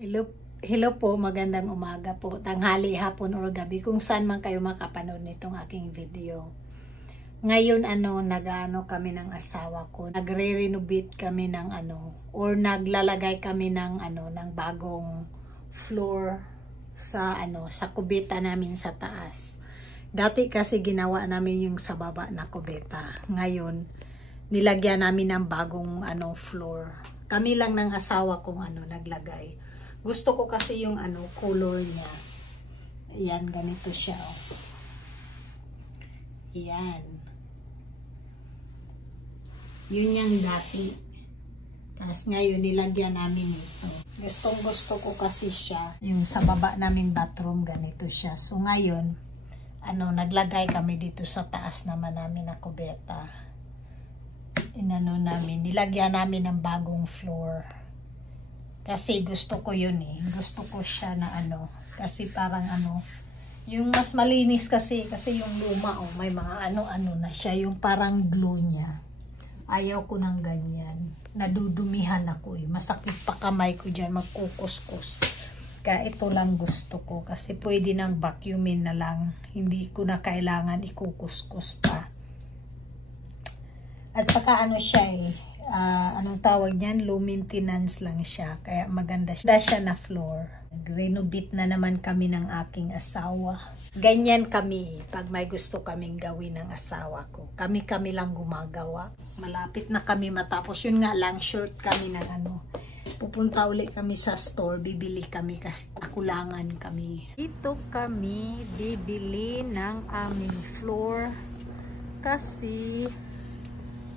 Hello po, magandang umaga po, tanghali, hapon, or gabi, kung saan man kayo makapanood nitong aking video. Ngayon, nag-ano kami ng asawa ko, nagre-renovate kami ng or naglalagay kami ng ng bagong floor sa sa kubeta namin sa taas. Dati kasi ginawa namin yung sa baba na kubeta. Ngayon, nilagyan namin ng bagong floor. Kami lang ng asawa kong naglagay. Gusto ko kasi yung color niya. Ayan, ganito siya. Oh. Ayan. Yun yung dati. Tapos ngayon nilagyan namin ito. Gustong gusto ko kasi siya. Yung sa baba namin bathroom, ganito siya. So ngayon, naglagay kami dito sa taas naman namin na kubeta. Nilagyan namin ng bagong floor. Kasi gusto ko yun eh. Gusto ko siya na kasi parang yung mas malinis kasi yung luma may mga na siya. Yung parang glue niya. Ayaw ko ng ganyan. Nadudumihan ako eh. Masakit pa kamay ko dyan. Magkukuskus. Kaya ito lang gusto ko. Kasi pwede nang vacuumin na lang. Hindi ko na kailangan ikukuskus pa. At saka siya eh. Anong tawag niyan? Low maintenance lang siya. Kaya maganda siya na floor. Renovate na naman kami ng aking asawa. Ganyan kami pag may gusto kaming gawin ng asawa ko. Kami lang gumagawa. Malapit na kami matapos. Yun nga lang, short kami ng Pupunta ulit kami sa store. Bibili kami kasi kulangan kami. Dito kami bibili ng aming floor. Kasi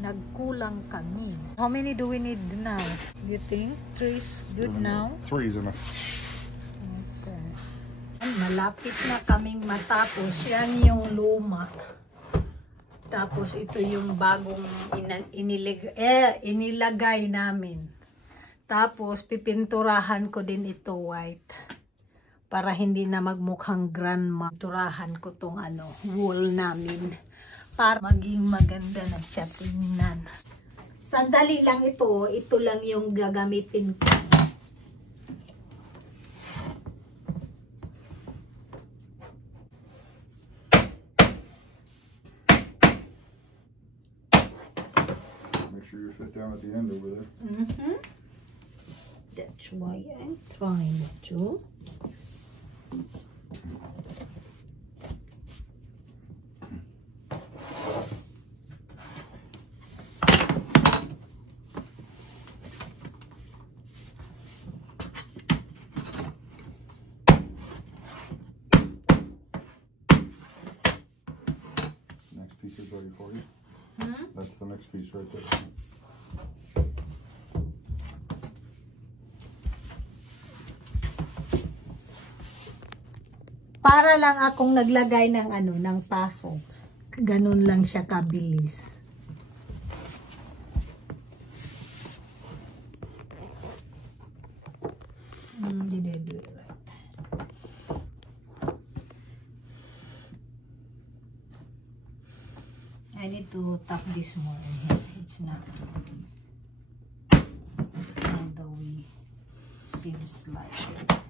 nagkulang kami. How many do we need now? You think 3 is good now? 3 is enough. Okay. Malapit na kaming matapos. Yan yung luma. Tapos ito yung bagong inilagay namin. Tapos pipinturahan ko din ito white. Para hindi na magmukhang grandma. Pinturahan ko tong wall namin. Para maging maganda na siya tingnan. Sandali lang ito. Ito lang yung gagamitin ko. Make sure you fit down at the end over there. That's why I'm trying to. Piece is ready for you. That's the next piece right there. Para lang akong naglagay ng ng pasok. Ganun lang siya kabilis. Did I do it right? I need to tap this more in here. It's not all the way seems like it.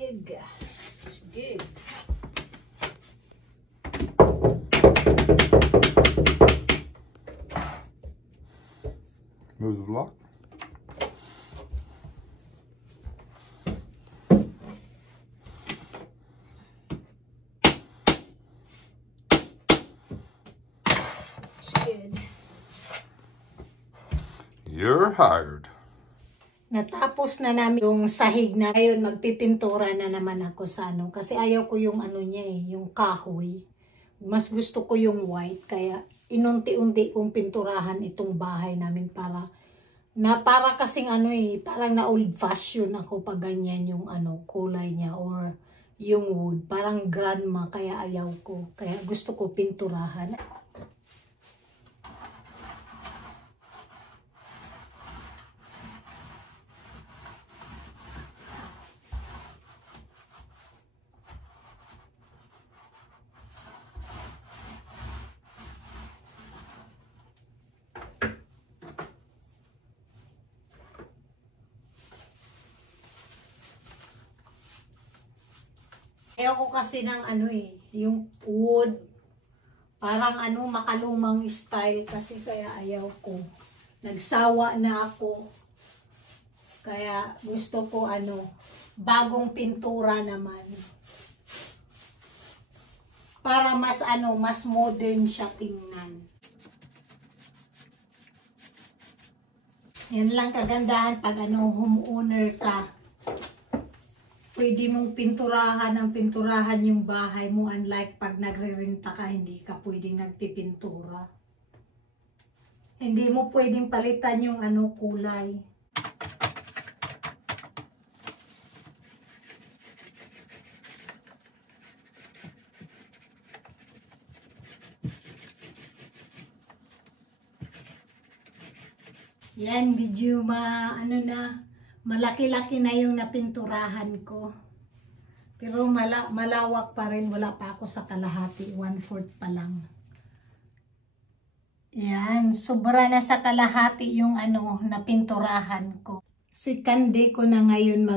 It's good. Move the block. It's good. You're hired. Natapos na namin yung sahig na. Ngayon, magpipintura na naman ako sa kasi ayaw ko yung niya yung kahoy. Mas gusto ko yung white. Kaya inunti-unti kong pinturahan itong bahay namin para kasing parang na old fashion ako pag ganyan yung kulay niya or yung wood. Parang grandma, kaya ayaw ko. Kaya gusto ko pinturahan. Ayaw ko kasi ng ano eh, yung wood. Parang ano, makalumang style kasi kaya ayaw ko. Nagsawa na ako. Kaya gusto ko ano, bagong pintura naman. Para mas ano, mas modern siya tingnan. Yan lang kagandahan pag ano, homeowner ka. Pwede mong pinturahan ng pinturahan yung bahay mo. Unlike pag nagre-renta ka, hindi ka pwedeng nagpipintura. Hindi mo pwedeng palitan yung ano, kulay. Yan, medyo malaki-laki na yung napinturahan ko. Pero malawak pa rin, wala pa ako sa kalahati, 1/4 pa lang. Yan, sobra na sa kalahati yung ano, napinturahan ko. Sikande ko na ngayon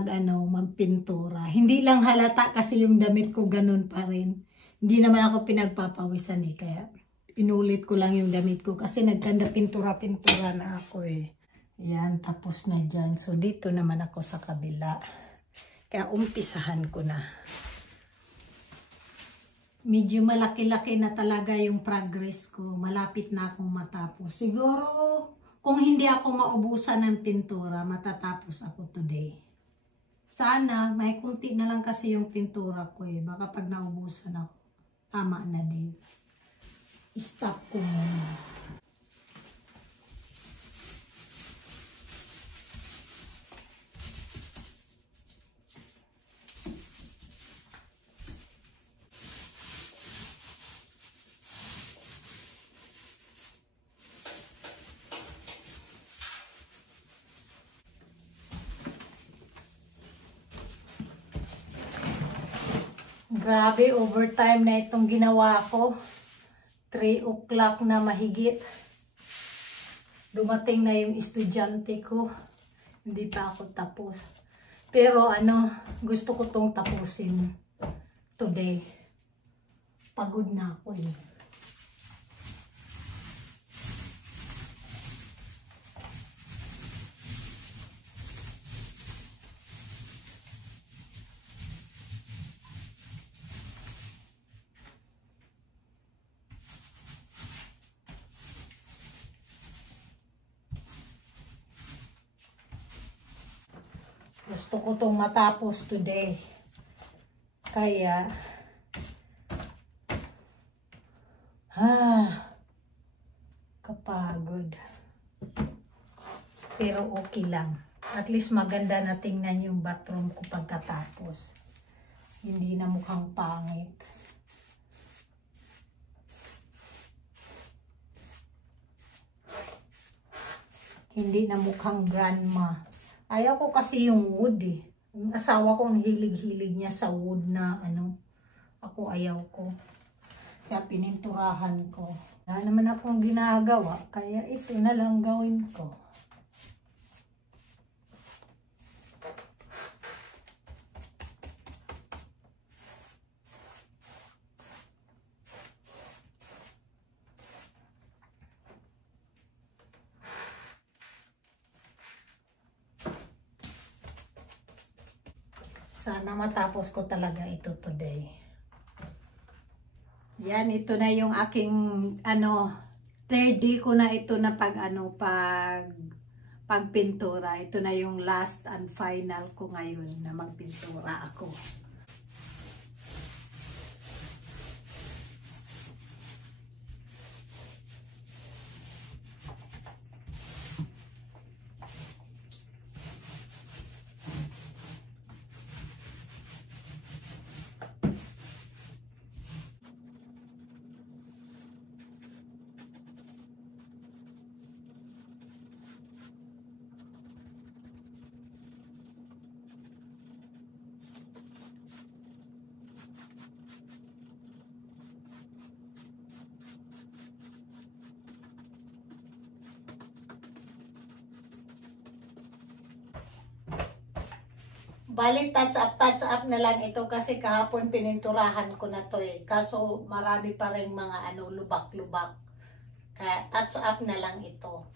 magpintura. Hindi lang halata kasi yung damit ko ganun pa rin. Hindi naman ako pinagpapawisan eh, kaya inulit ko lang yung damit ko kasi nagkanda pintura-pintura na ako eh. Yan, tapos na dyan. So, dito naman ako sa kabila. Kaya umpisahan ko na. Medyo malaki-laki na talaga yung progress ko. Malapit na akong matapos. Siguro, kung hindi ako maubusan ng pintura, matatapos ako today. Sana, may kunti na lang kasi yung pintura ko eh. Baka pag naubusan ako, tama na din. Stop ko muna. Grabe, overtime na itong ginawa ko. 3 o'clock na mahigit. Dumating na yung estudyante ko. Hindi pa ako tapos. Pero gusto ko tong tapusin today. Pagod na ako eh. Gusto ko itong matapos today. Kaya, kapagod. Pero okay lang. At least maganda na tingnan yung bathroom ko pagkatapos. Hindi na mukhang pangit. Hindi na mukhang grandma. Ayaw ko kasi yung wood eh. Yung asawa ko, ang hilig-hilig niya sa wood na ako ayaw ko. Kaya pininturahan ko. Wala naman akong ginagawa, kaya ito na lang gawin ko. Sana matapos ko talaga ito today. Yan, ito na yung aking third day ko na ito na pagpintura. Ito na yung last and final ko ngayon na magpintura ako. Bali, touch up na lang ito kasi kahapon pininturahan ko na to eh. Kaso marami pa rin mga lubak-lubak. Kaya touch up na lang ito.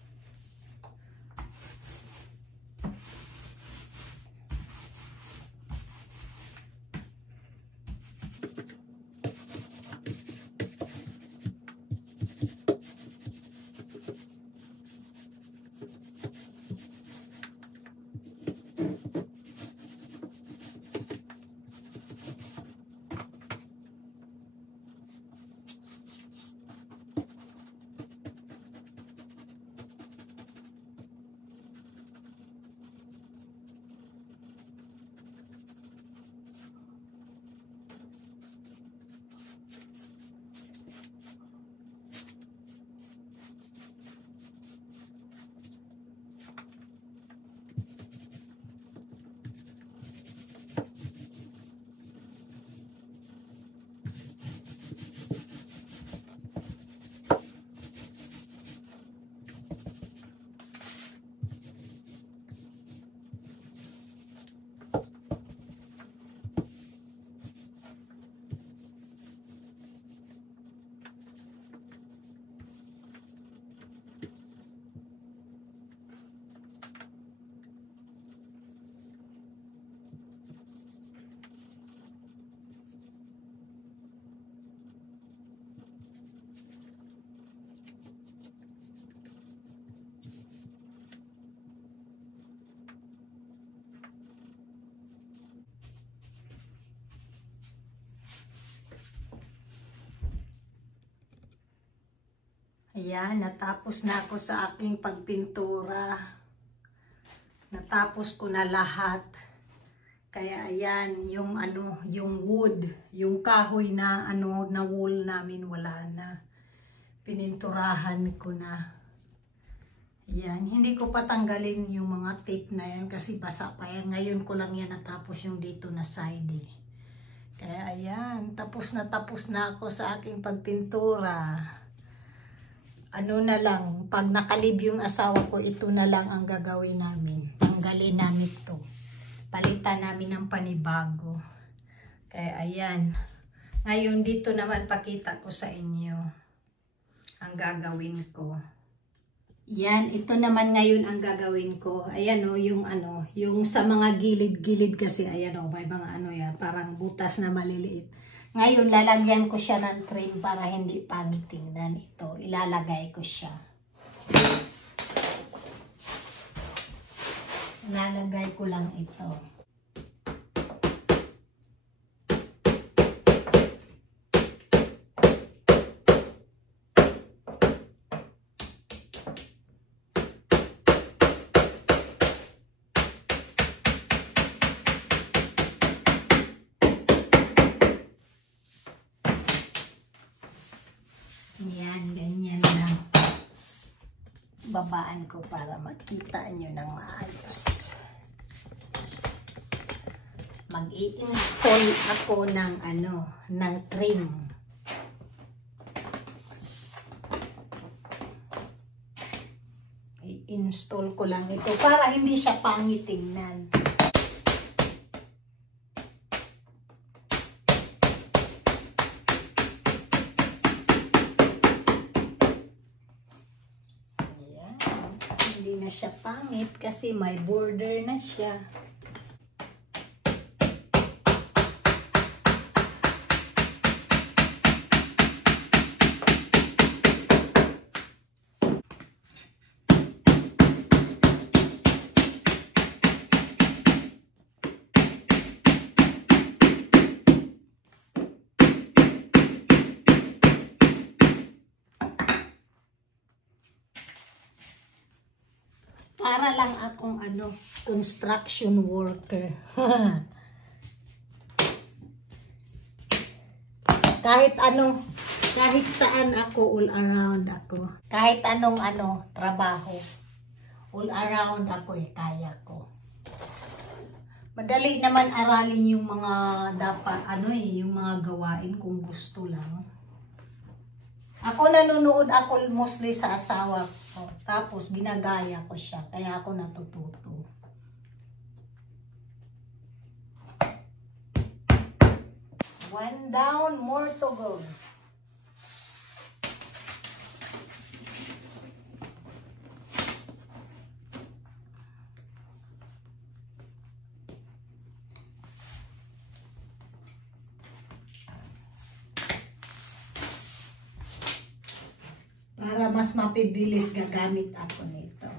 Ayan, natapos na ako sa aking pagpintura. Natapos ko na lahat. Kaya ayan, yung yung wood, yung kahoy na na wall namin wala na. Pininturahan ko na. Ayan, hindi ko pa tanggalin yung mga tape na yan kasi basa pa yan. Ngayon ko lang yan natapos yung dito na side eh. Kaya ayan, tapos na ako sa aking pagpintura. Na lang, pag nakalib yung asawa ko, ito na lang ang gagawin namin. Tanggalin namin to. Palitan namin ng panibago. Kaya ayan. Ngayon dito naman pakita ko sa inyo ang gagawin ko. Yan, ito naman ngayon ang gagawin ko. Ayan yung sa mga gilid-gilid kasi ayan may mga yan, parang butas na maliliit. Ngayon, lalagyan ko siya ng trim para hindi pangit tingnan ito. Ilalagay ko siya. Ilalagay ko lang ito. Yan, ganyan lang. Babaan ko para makita nyo ng maayos. Mag-i-install ako ng ng trim. I-install ko lang ito para hindi siya pangit tingnan. Hindi na siya pangit kasi may border na siya. Para lang akong construction worker. kahit saan ako, all around ako. Kahit anong trabaho, all around ako kaya ko. Madali naman aralin yung mga dapat yung mga gawain kung gusto lang. Ako nanonood ako mostly sa asawa ko. Tapos ginagaya ko siya. Kaya ako natututo. One down, more to go. Para mas mapibilis gagamit ako nito.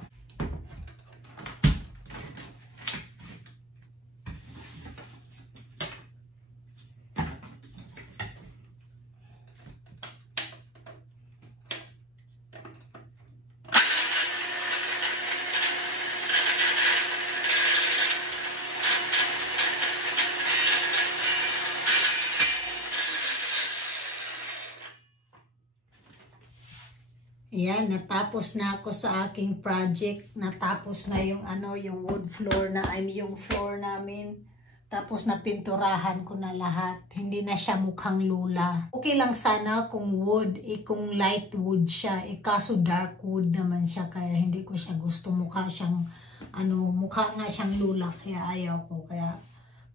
Ayan, natapos na ako sa aking project. Natapos na yung yung wood floor na yung floor namin. Tapos napinturahan ko na lahat. Hindi na siya mukhang lula. Okay lang sana kung wood, kung light wood siya. Kaso dark wood naman siya, kaya hindi ko siya gusto. Mukha siyang mukha nga siyang lula, kaya ayaw ko. Kaya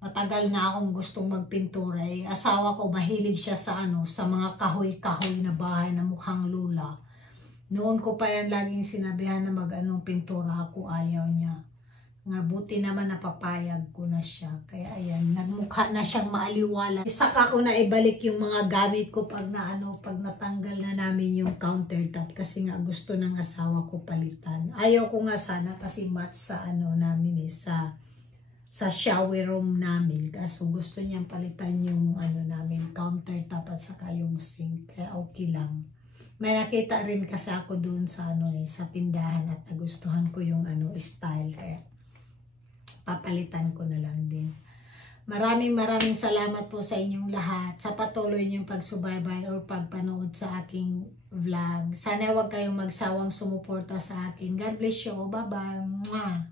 matagal na akong gustong magpintura. Asawa ko mahilig siya sa sa mga kahoy-kahoy na bahay na mukhang lula. Noon ko pa yan laging sinabihan na pintura ako, ayaw niya. Nga buti naman napapayag ko na siya. Kaya ayan, nagmukha na siyang maaliwala. Saka ko na ibalik yung mga gamit ko pag pag natanggal na namin yung countertop, kasi nga gusto ng asawa ko palitan. Ayaw ko nga sana kasi match sa namin sa shower room namin. Kaso gusto niyang palitan yung namin countertop at saka yung sink. Kaya okay lang. May nakita rin kasi ako doon sa sa tindahan at nagustuhan ko yung style, kaya papalitan ko na lang din. Maraming salamat po sa inyong lahat sa patuloy niyong pagsubaybay or pagpanood sa aking vlog. Sana huwag kayong magsawang sumuporta sa akin. God bless you. Bye-bye.